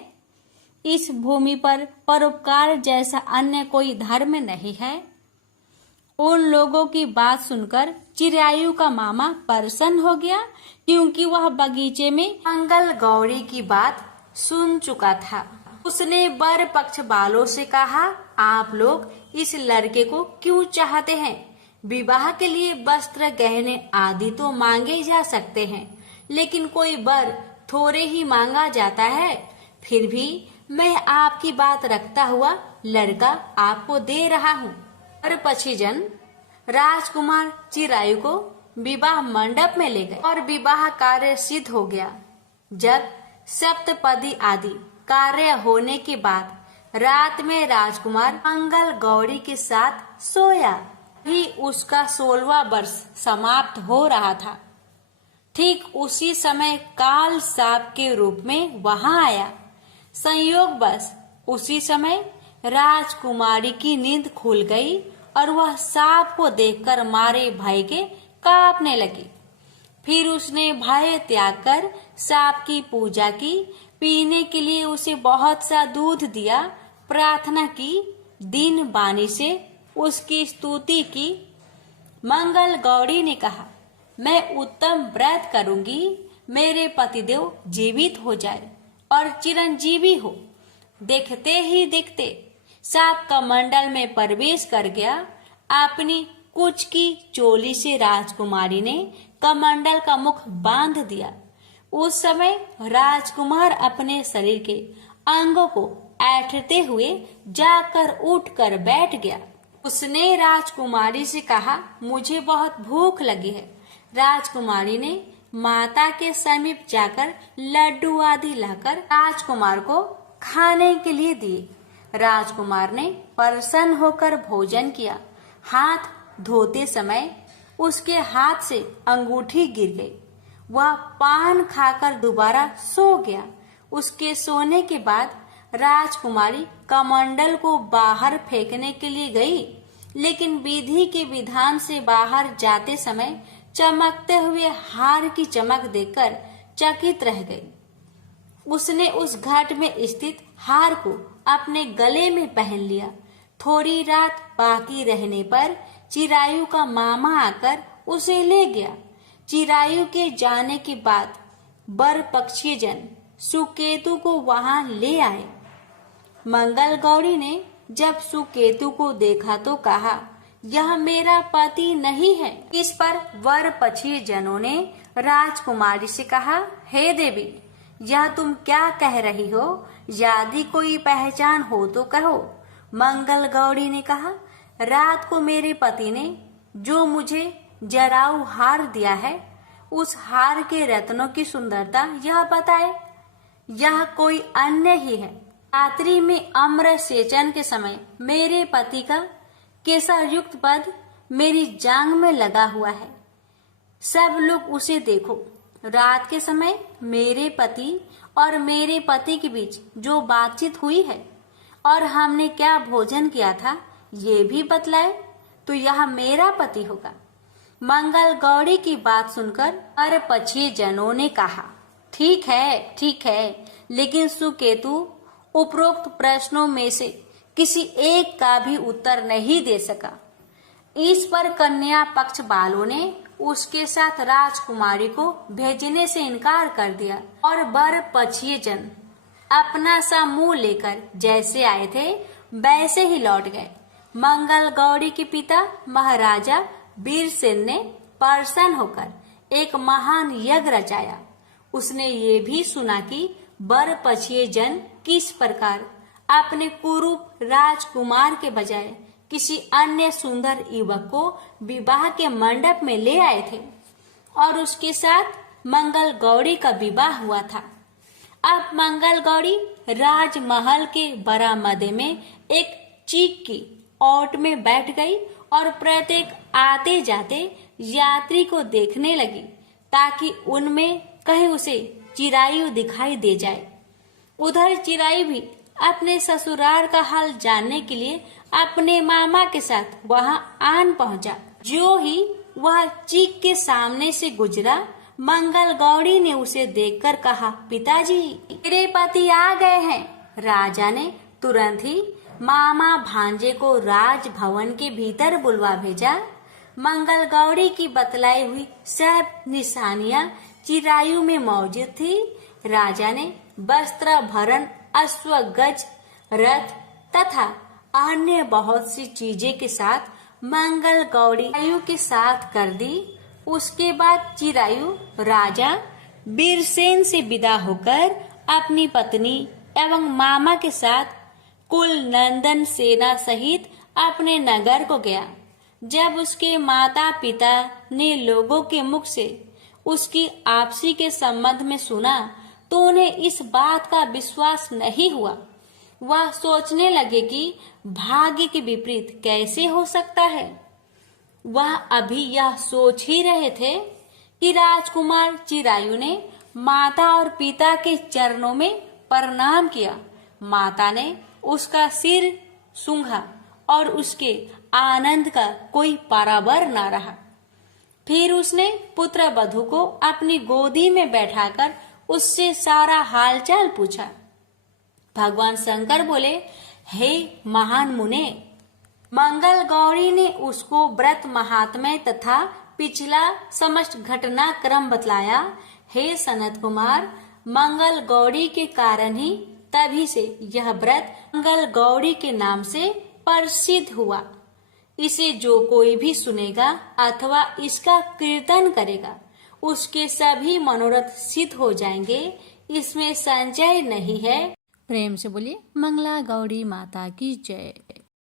इस भूमि पर परोपकार जैसा अन्य कोई धर्म नहीं है। उन लोगों की बात सुनकर चिरायु का मामा प्रसन्न हो गया, क्योंकि वह बगीचे में मंगल गौरी की बात सुन चुका था। उसने वर पक्ष वालों से कहा, आप लोग इस लड़के को क्यों चाहते हैं? विवाह के लिए वस्त्र, गहने आदि तो मांगे जा सकते हैं, लेकिन कोई वर थोड़े ही मांगा जाता है। फिर भी मैं आपकी बात रखता हुआ लड़का आपको दे रहा हूँ। और पक्षीजन राजकुमार चिरायु को विवाह मंडप में ले गए और विवाह कार्य सिद्ध हो गया। जब सप्तपदी आदि कार्य होने के बाद रात में राजकुमार मंगल गौरी के साथ सोया ही उसका 16वां वर्ष समाप्त हो रहा था। ठीक उसी समय काल सांप के रूप में वहां आया। संयोगवश उसी समय राजकुमारी की नींद खुल गई और वह सांप को देखकर मारे भय के कांपने लगी। फिर उसने भय त्याग कर सांप की पूजा की, पीने के लिए उसे बहुत सा दूध दिया, प्रार्थना की, दिन बानी से उसकी स्तुति की। मंगल गौरी ने कहा, मैं उत्तम व्रत करूंगी, मेरे पतिदेव जीवित हो जाए और चिरंजीवी हो। देखते ही देखते सांप कमंडल में प्रवेश कर गया। अपनी कुछ की चोली से राजकुमारी ने कमंडल का मुख बांध दिया। उस समय राजकुमार अपने शरीर के अंगों को ऐंठते हुए जाकर उठकर बैठ गया। उसने राजकुमारी से कहा, मुझे बहुत भूख लगी है। राजकुमारी ने माता के समीप जाकर लड्डू आदि लाकर राजकुमार को खाने के लिए दिए। राजकुमार ने प्रसन्न होकर भोजन किया। हाथ धोते समय उसके हाथ से अंगूठी गिर गई। वह पान खाकर दोबारा सो गया। उसके सोने के बाद राजकुमारी कमंडल को बाहर फेंकने के लिए गई, लेकिन विधि के विधान से बाहर जाते समय चमकते हुए हार की चमक देखकर चकित रह गई। उसने उस घाट में स्थित हार को अपने गले में पहन लिया। थोड़ी रात बाकी रहने पर चिरायु का मामा आकर उसे ले गया। चिरायु के जाने के बाद वर पक्षी जन सुकेतु को वहां ले आए। मंगल गौरी ने जब सुकेतु को देखा तो कहा, यह मेरा पति नहीं है। इस पर वर पक्षी जनों ने राजकुमारी से कहा, हे देवी, यह तुम क्या कह रही हो? यदि कोई पहचान हो तो कहो। मंगल गौरी ने कहा, रात को मेरे पति ने जो मुझे जराऊ हार दिया है, उस हार के रत्नों की सुंदरता यह बताए। यह कोई अन्य ही है। रात्रि में अमृत सेचन के समय मेरे पति का केसर युक्त पद मेरी जांग में लगा हुआ है। सब लोग उसे देखो। रात के समय मेरे पति और मेरे पति के बीच जो बातचीत हुई है और हमने क्या भोजन किया था, ये भी बतलाए तो यह मेरा पति होगा। मंगल गौरी की बात सुनकर हर पक्षी जनों ने कहा, ठीक है, लेकिन सुकेतु उपरोक्त प्रश्नों में से किसी एक का भी उत्तर नहीं दे सका। इस पर कन्या पक्ष वालों ने उसके साथ राजकुमारी को भेजने से इनकार कर दिया और वर पक्षी जन अपना सा मुंह लेकर जैसे आए थे वैसे ही लौट गए। मंगल गौरी के पिता महाराजा वीरसेन ने प्रसन्न होकर एक महान यज्ञ रचाया। उसने ये भी सुना कि वर पक्षी जन किस प्रकार अपने कुरूप राजकुमार के बजाय किसी अन्य सुंदर युवक को विवाह के मंडप में ले आए थे और उसके साथ मंगल गौरी का विवाह हुआ था। अब मंगल गौरी राजमहल के बरामदे में एक चीक की ओट में बैठ गई और प्रत्येक आते जाते यात्री को देखने लगी ताकि उनमें कहीं उसे चिरायु दिखाई दे जाए। उधर चिरायु भी अपने ससुराल का हाल जानने के लिए अपने मामा के साथ वहां आन पहुंचा। जो ही वह चीक के सामने से गुजरा, मंगल गौरी ने उसे देखकर कहा, पिताजी, मेरे पति आ गए हैं। राजा ने तुरंत ही मामा भांजे को राजभवन के भीतर बुलवा भेजा। मंगल गौरी की बतलाई हुई सब निशानियां चिरायु में मौजूद थी। राजा ने वस्त्र भरण, अश्व गज, रथ तथा अन्य बहुत सी चीजें के साथ मंगल गौरी चिरायु के साथ कर दी। उसके बाद चिरायु राजा वीरसेन से विदा होकर अपनी पत्नी एवं मामा के साथ कुल नंदन सेना सहित अपने नगर को गया। जब उसके माता पिता ने लोगों के मुख से उसकी आपसी के संबंध में सुना तो उन्हें इस बात का विश्वास नहीं हुआ। वह सोचने लगे कि भाग्य के विपरीत कैसे हो सकता है। वह अभी यह सोच ही रहे थे कि राजकुमार चिरायु ने माता और पिता के चरणों में प्रणाम किया। माता ने उसका सिर सूंघा और उसके आनंद का कोई पारावर न रहा। फिर उसने पुत्र वधू को अपनी गोदी में बैठाकर उससे सारा हालचाल पूछा। भगवान शंकर बोले, हे महान मुने, मंगल गौरी ने उसको व्रत महात्म्य तथा पिछला समस्त घटनाक्रम बतलाया। हे सनत कुमार, मंगल गौरी के कारण ही तभी से यह व्रत मंगल गौरी के नाम से प्रसिद्ध हुआ। इसे जो कोई भी सुनेगा अथवा इसका कीर्तन करेगा, उसके सभी मनोरथ सिद्ध हो जाएंगे, इसमें संशय नहीं है। प्रेम से बोलिए मंगला गौरी माता की जय।